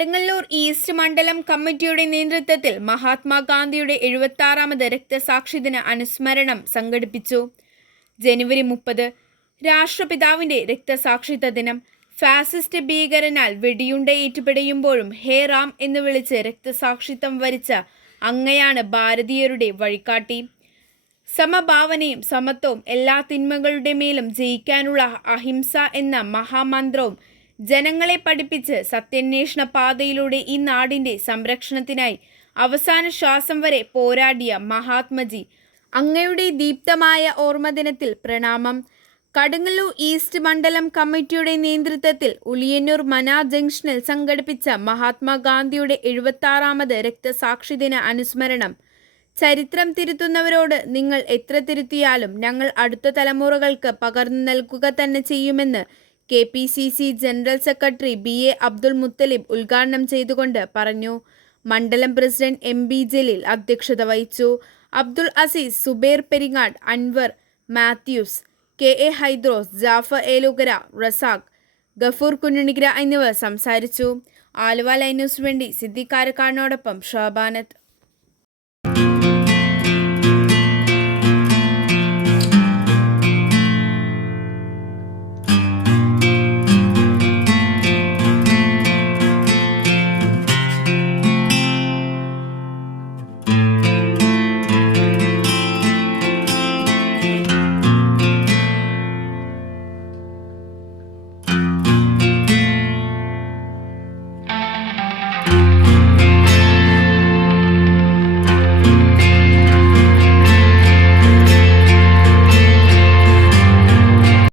Kadungallur east മണ്ഡലം കമ്മിറ്റിയുടെ നേതൃത്വത്തിൽ മഹാത്മാഗാന്ധിയുടെ 76ാമത് രക്തസാക്ഷിദിന അനുസ്മരണം സംഘടിപ്പിച്ചു. ജനുവരി 30 രാഷ്ട്രപിതാവിന്റെ രക്തസാക്ഷിത്വ ദിനം. ഫാസിസ്റ്റ് ഭീകരനാൽ വെടിയുണ്ട ഏറ്റുപിടയുമ്പോഴും ഹേ റാം എന്ന് വിളിച്ച് രക്തസാക്ഷിത്വം വരിച്ച അങ്ങയാണ് ഭാരതീയരുടെ വഴികാട്ടി. സമഭാവനയും സമത്വവും എല്ലാ തിന്മകളുടെ മേലും ജയിക്കാനുള്ള അഹിംസ എന്ന മഹാമന്ത്രവും ജനങ്ങളെ പഠിപ്പിച്ച് സത്യാന്വേഷണ പാതയിലൂടെ ഈ നാടിന്റെ സംരക്ഷണത്തിനായി അവസാന ശ്വാസം വരെ പോരാടിയ മഹാത്മജി, അങ്ങയുടെ ദീപ്തമായ ഓർമ്മദിനത്തിൽ പ്രണാമം. കടുങ്ങല്ലൂർ ഈസ്റ്റ് മണ്ഡലം കമ്മിറ്റിയുടെ നേതൃത്വത്തിൽ ഉളിയന്നൂർ മന ജംഗ്ഷനിൽ സംഘടിപ്പിച്ച മഹാത്മാഗാന്ധിയുടെ 76ാമത് രക്തസാക്ഷിദിന അനുസ്മരണം. ചരിത്രം തിരുത്തുന്നവരോട് നിങ്ങൾ എത്ര തിരുത്തിയാലും ഞങ്ങൾ അടുത്ത തലമുറകൾക്ക് പകർന്നു നൽകുക തന്നെ ചെയ്യുമെന്ന് KPCC general secretary BA Abdul Muthalib ഉദ്ഘാടനം ചെയ്തുകൊണ്ട് പറഞ്ഞു. മണ്ഡലം പ്രസിഡന്റ് MB ജലീൽ അധ്യക്ഷത വഹിച്ചു. അബ്ദുൽ അസീസ്, സുബൈർ പെരിങ്ങാട്, അൻവർ, മാത്യൂസ്, KA ഹൈദ്രോസ്, ജാഫർ ഏലുകര, റസാഖ്, ഗഫൂർ കുഞ്ഞുണിഗ്ര എന്നിവർ സംസാരിച്ചു. ആലുവ ലൈൻ ന്യൂസിനു വേണ്ടി സിദ്ദിഖ് കാരക്കാടിനോടൊപ്പം ഷാബാനത്ത്.